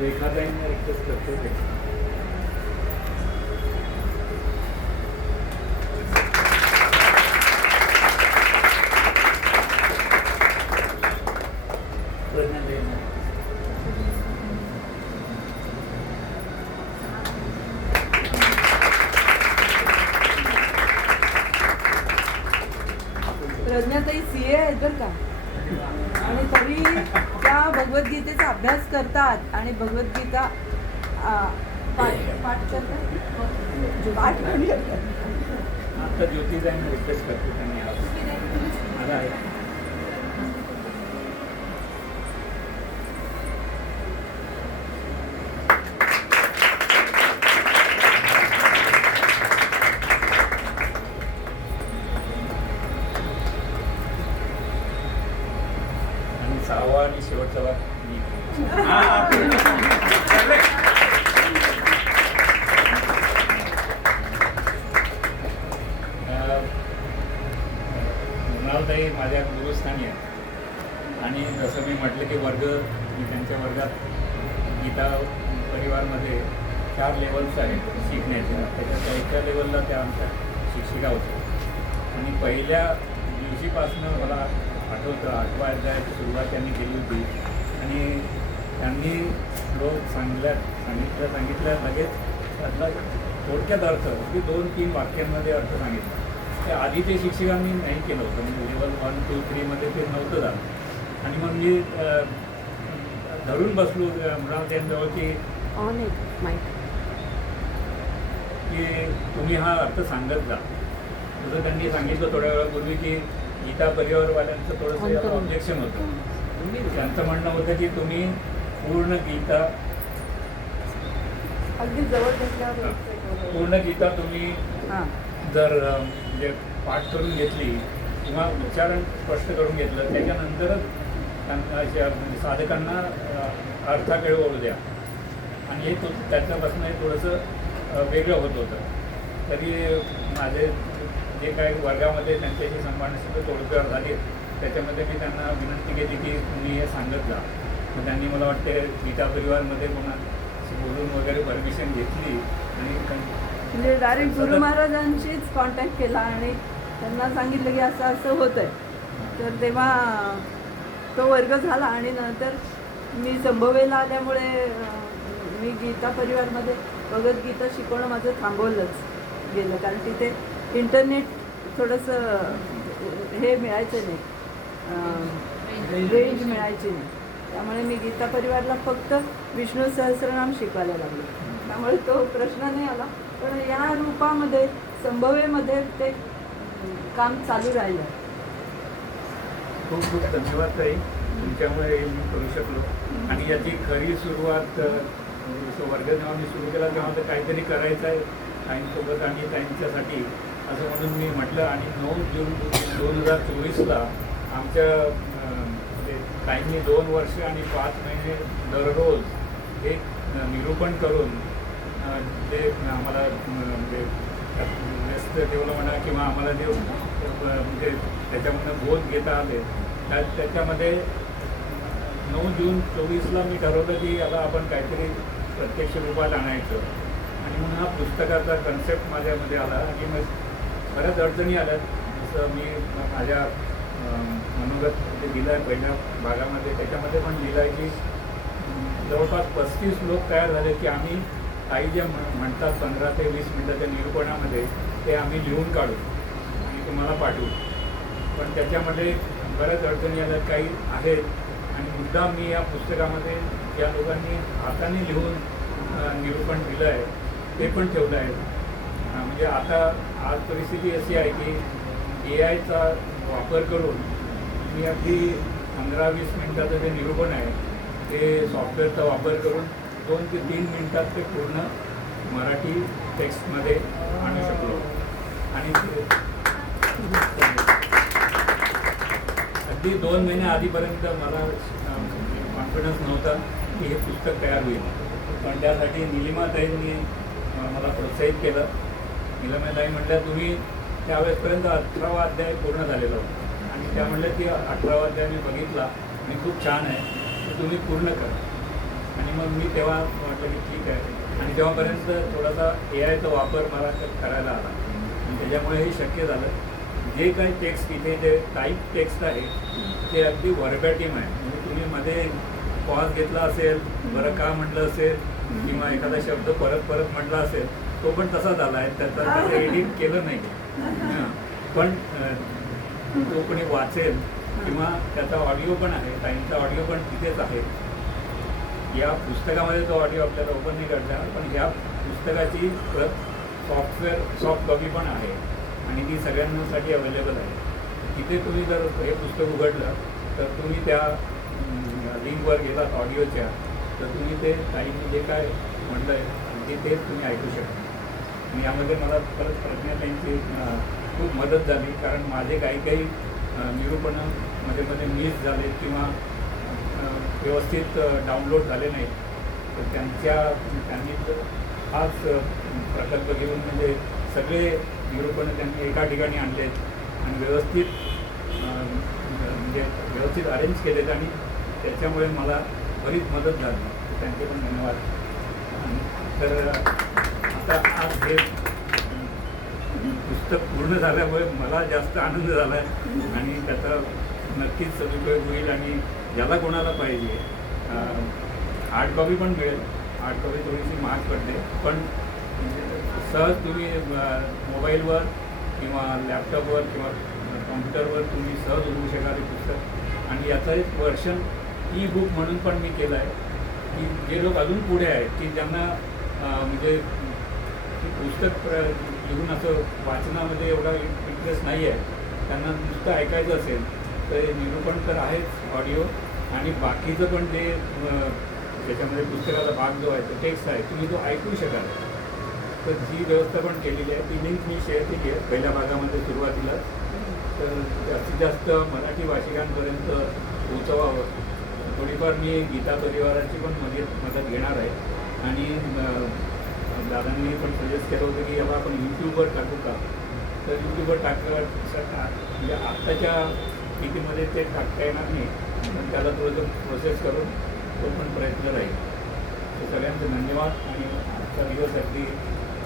रेखाताईंना request करतो ते. प्रज्ञाताई CA आहेत बरं का, आणि तरी त्या भगवद्गीतेचा अभ्यास करतात आणि भगवद्गीता पाठ करतात. आता ज्योतिताईंना रिक्वेस्ट करतो त्यांनी आला आहे. सहावा आणि शेवटचा भाग मृणालताई माझ्या गुरुस्थानी आहे. आणि जसं मी म्हटलं की मी त्यांच्या वर्गात गीता परिवारमध्ये 4 लेवल्स आहेत शिकण्याच्या. त्याच्यात एका लेवलला त्या आमच्या शिक्षिका होत्या. आणि पहिल्या दिवशीपासनं मला आठवतं 8वा अध्यायाची सुरुवात त्यांनी केली होती. आणि त्यांनी श्लोक सांगितलं लगेच त्यातला थोडक्यात अर्थ की 2-3 वाक्यांमध्ये अर्थ सांगितला. ते आधीचे शिक्षकांनी नाही केलं होतं. म्हणजे लेवल 1, 2, 3मध्ये ते नव्हतं झालं. आणि मग मी धरून बसलो मृणालताईंजवळ की तुम्ही हा अर्थ सांगत जा. जसं त्यांनी सांगितलं थोड्या वेळापूर्वी की गीता परिवारवाल्यांचं थोडंसं ऑब्जेक्शन होतं. त्यांचं म्हणणं होतं की तुम्ही पूर्ण गीता अगदी जवळ पूर्ण गीता तुम्ही जर म्हणजे पाठ करून घेतली किंवा उच्चारण स्पष्ट करून घेतलं त्याच्यानंतरच त्यांना साधकांना अर्थाकडे वळू द्या. आणि हे त्याच्यापासून हे थोडंसं वेगळं होत होतं. तरी माझे जे काही वर्गामध्ये त्यांच्याशी संभाषण थोडंफार झाले त्याच्यामध्ये मी त्यांना विनंती केली की तुम्ही हे सांगत जा. मग त्यांनी मला वाटते गीता परिवारमध्ये पुन्हा बोलून वगैरे परमिशन घेतली आणि म्हणजे डायरेक्ट गुरु महाराजांशीच कॉन्टॅक्ट केला आणि त्यांना सांगितलं की असं असं होतं आहे. तर तेव्हा तो वर्ग झाला. आणि नंतर मी संभवेला आल्यामुळे मी गीता परिवारमध्ये भगवद्गीता शिकवणं माझं थांबवलंच गेलं. कारण तिथे इंटरनेट थोडंसं हे मिळायचं नाही, रेंज मिळायची नाही. त्यामुळे मी गीता परिवारला फक्त विष्णू सहस्रनाम शिकवायला लागले. त्यामुळे तो प्रश्न नाही आला. पण या रूपामध्ये संभवेमध्ये ते काम चालू राहिलं. खूप खूप धन्यवाद ताई, तुमच्यामुळे मी करू शकलो. आणि याची खरी सुरुवात वर्ग जेव्हा मी सुरू केला तेव्हा तर काहीतरी करायचं आहे ताईंसोबत आणि ताईंच्यासाठी असं म्हणून मी म्हटलं. आणि 9 जून 2024ला आमच्या ताईंनी 2 वर्ष आणि 5 महिने दररोज एक निरूपण करून ते आम्हाला म्हणजे व्यस्त ठेवलं म्हणा किंवा आम्हाला ते म्हणजे त्याच्यामधनं बोध घेता आले. त्याच्यामध्ये 9 जून 24ला मी ठरवलं की याला आपण काहीतरी प्रत्यक्ष रूपात आणायचं. आणि म्हणून हा पुस्तकाचा कन्सेप्ट माझ्यामध्ये आला. आणि मग बऱ्याच अडचणी आल्यात. जसं मी माझ्या मनोगत जे लिहिलं आहे पहिल्या भागामध्ये त्याच्यामध्ये पण लिहिलं आहे की जवळपास 35 लोक तयार झाले की आम्ही काही जे म्हणतात 15 ते 20 मिनटाच्या निरूपणामध्ये ते आम्ही लिहून काढू आणि तुम्हाला पाठवू. पण त्याच्यामध्ये बऱ्याच अडचणी आल्यात काही आहेत. आणि मुद्दा मी या पुस्तकामध्ये ज्या लोकांनी हाताने लिहून निरूपण दिलं आहे ते पण ठेवलं आहे. म्हणजे आता आज परिस्थिती अशी आहे की AIचा वापर करून मी अगदी 15-20 मिनटाचं जे निरूपण आहे ते सॉफ्टवेअरचा वापर करून 2 ते 3 मिनटात ते पूर्ण मराठी टेक्स्टमध्ये आणू शकलो. आणि अगदी 2 महिन्या आधीपर्यंत मला कॉन्फिडन्स नव्हता की हे पुस्तक तयार होईल. पण त्यासाठी निलिमाताईंनी मला प्रोत्साहित केलं. निलिमाताई म्हटल्या तुम्ही त्यावेळेसपर्यंत 18वा अध्याय पूर्ण झालेला होता आणि त्या म्हटल्या की 18वा अध्याय मी बघितला आणि खूप छान आहे तर तुम्ही पूर्ण करा. आणि मग मी तेव्हा म्हटलं की ठीक आहे. आणि तेव्हापर्यंत थोडासा AI चा वापर मला करायला आला आणि त्याच्यामुळे हे शक्य झालं. जे काही टेक्स्ट इथे जे टाईप टेक्स्ट आहे ते अगदी व्हर्बॅटिम आहे. म्हणजे तुम्ही मध्ये पॉज घेतला असेल, बरं का म्हटलं असेल किंवा एखादा शब्द परत परत म्हटला असेल तो पण तसा झाला आहे. त्याचं एडिट केलं नाही. हां. पण तो कोणी वाचेल किंवा त्याचा ऑडिओ पण आहे, टाईमचा ऑडिओ पण तिथेच आहे. या पुस्तकामध्ये तो ऑडिओ आपल्याला ओपन नाही करता येणार, पण ह्या पुस्तकाची प्रत सॉफ्ट कॉपी पण आहे आणि ती सगळ्यांसाठी अवेलेबल आहे. तिथे तुम्ही जर हे पुस्तक उघडलं तर तुम्ही त्या लिंकवर गेलात ऑडिओच्या, तर तुम्ही ते टाईम जे काय म्हटलं आहे अगदी तेच तुम्ही ऐकू शकता. आणि यामध्ये मला परत प्रज्ञाताईंची खूप मदत झाली, कारण माझे काही निरूपणं मध्ये मिस झाले किंवा व्यवस्थित डाउनलोड झाले नाही. तर त्यांनी हाच प्रकल्प घेऊन म्हणजे सगळे निरूपणं त्यांनी एका ठिकाणी आणलेत आणि व्यवस्थित अरेंज केलेत आणि त्याच्यामुळे मला बरीच मदत झाली. त्यांचे पण धन्यवाद. तर आता आज हे पुस्तक पूर्ण झाल्यामुळे मला जास्त आनंद झाला आहे आणि त्याचा नक्कीच सदुपयोग होईल. आणि ज्याला कोणाला पाहिजे हार्ड कॉपी पण मिळेल. हार्ड कॉपी थोडीशी महाग पडते, पण सहज तुम्ही मोबाईलवर किंवा लॅपटॉपवर किंवा कॉम्प्युटरवर तुम्ही सहज उघडू शकाल हे पुस्तक. आणि याचं एक वर्षन ई बुक म्हणून पण मी केलं आहे की जे लोक अजून पुढे आहेत की ज्यांना म्हणजे पुस्तक लिहून असं वाचनामध्ये एवढा इंटरेस्ट नाही आहे, त्यांना नुसतं ऐकायचं असेल तर निरूपण तर आहेच ऑडिओ, आणि बाकीचं पण जे त्याच्यामध्ये पुस्तकाचा भाग जो आहे तो टेक्स्ट आहे तुम्ही तो ऐकू शकाल. तर जी व्यवस्था पण केलेली आहे ती लिंक मी शेअर केली आहे पहिल्या भागामध्ये सुरुवातीला. तर जास्तीत जास्त मराठी भाषिकांपर्यंत पोहोचवावं. थोडीफार मी गीता परिवाराची पण मदत घेणार आहे. आणि दादांनी पण सजेस्ट केलं होतं की याला आपण यूट्यूबवर टाकू का. तर यूट्यूबवर म्हणजे आत्ताच्या स्थितीमध्ये ते टाकता येणार नाही, पण त्याला थोडंसं प्रोसेस करून तो पण प्रयत्न राहील. तर सगळ्यांचे धन्यवाद. आणि आजचा दिवस अगदी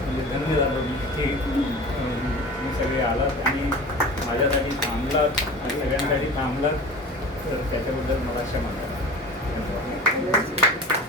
म्हणजे धन्य झालं की तुम्ही सगळे आलात आणि माझ्यासाठी थांबलात आणि सगळ्यांसाठी थांबलात. तर त्याच्याबद्दल मला क्षमा करा. धन्यवाद.